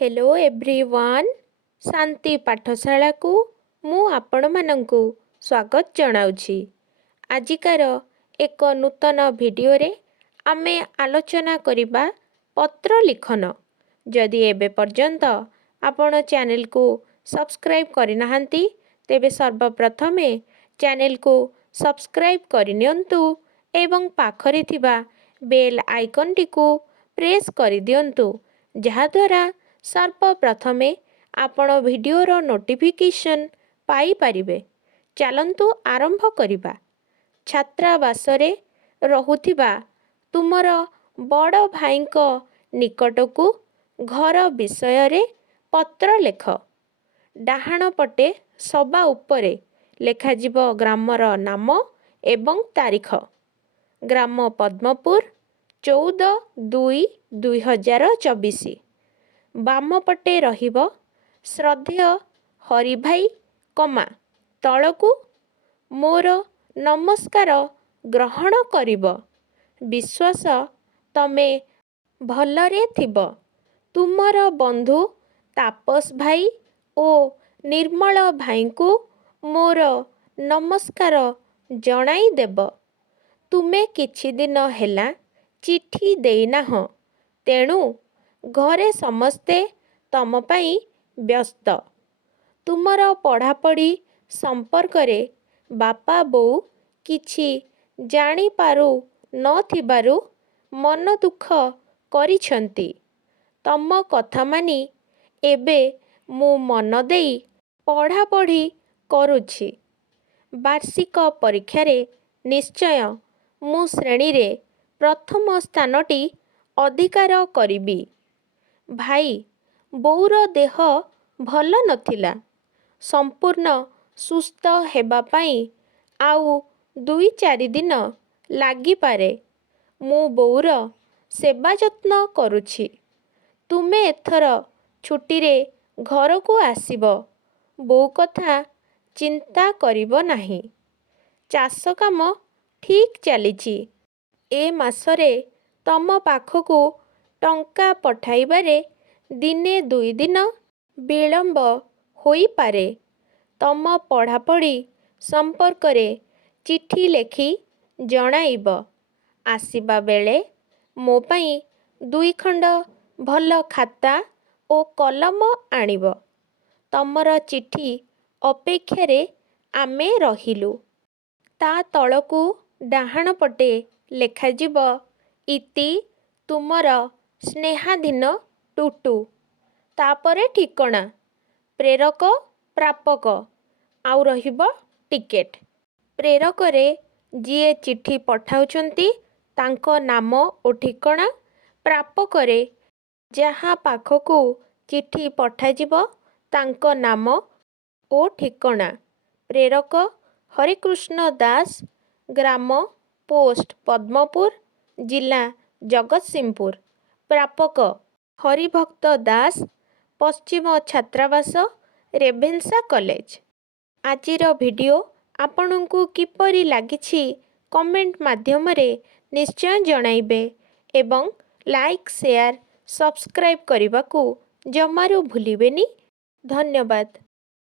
Hello everyone शांति पाठशाला को मु आपण मानंकु स्वागत जनाउछि। आजिकार एक नूतन वीडियो रे आमे आलोचना करिबा पत्र लिखन। जदि एबे पर्यंत आपण चैनल को सब्सक्राइब करिनाहांती तेबे सर्वप्रथमे चैनल को सब्सक्राइब करिनियंतु एवं पाखरे थिबा बेल आइकन टी को प्रेस करि दियंतु जहा द्वारा सर्वप्रथमे आपण वीडियोर नोटिफिकेशन पाई परिबे। चलंतु आरंभ करिबा। छात्रावासरे रहुथिबा तुमर बड़ भाईको निकटकू घर विषय रे पत्र लेख। डाहाण पटे सभा उपरे लेखाजिब ग्रामर नाम एवं तारीख। ग्राम पद्मपुर 14/2/2024। बाम पटे रहिबो श्रद्धेय हरि भाई कमा तळकू मोर नमस्कार ग्रहण करिबो। विश्वास तमे भलरे थिबो। तुमर बंधु तापस भाई ओ निर्मल भाई को मोर नमस्कार जणाई देब। तुमे किछि दिन हेला चिठी देइना हो तेणु घरे समस्ते तम पाई व्यस्त। तुमर पढ़ापढ़ी संपर्क रे बापा बो किछि जानी पारु न थिबारु मन दुख करिछंती। तम कथा मानी एबे मु मन देई पढ़ापढ़ी करुछि। वार्षिक परीक्षा रे निश्चय मु श्रेणी रे प्रथम स्थानटी अधिकार करिबी। भाई बोउर देह भल नथिला। संपूर्ण सुस्थ हेबा पाई आउ 2-4 दिन लागि पारे। मु बोउर सेवा जत्न करुछि। तुमे एथर छुट्टी रे घर को आसीबो। बो कथा चिंता करिबो नाही। चाष काम ठीक चलिछि। ए मासरे तम पाखकू टंका पठाइबारे दिने 2 दिन विलंब होई पारे। तम पढ़ापढ़ी संपर्क रे चिठी लेखि जणाइब। आसीबा बेले मो पाई 2 खंड भल खाता ओ कलम आनिब। तमर चिठी अपेक्षा रे आमे रहिलु। ता तळकू डाहाण पटे लेखाजिब इति तुमर स्नेहाधीन टुटू। तापरे ठिकणा प्रेरक प्रापक आउ रहिब टिकेट। प्रेरक रे जिए चिठी पठाउछंती तांको नाम ओ ठिकणा। प्रापक रे जहा पाखकू चिठी पठाजिब तांको नाम ओ ठिकणा। प्रेरक हरिकृष्ण दास ग्राम पोस्ट पद्मपुर जिला जगतसिंहपुर। प्रापक हरिभक्त दास पश्चिम छात्रावास रेभेन्सा कॉलेज। आजिर वीडियो आपनकु किपरि लागिछि कमेंट माध्यम रे निश्चय जणाइबे एवं लाइक शेयर सब्सक्राइब करने को जमारू भूलिबेनी। धन्यवाद।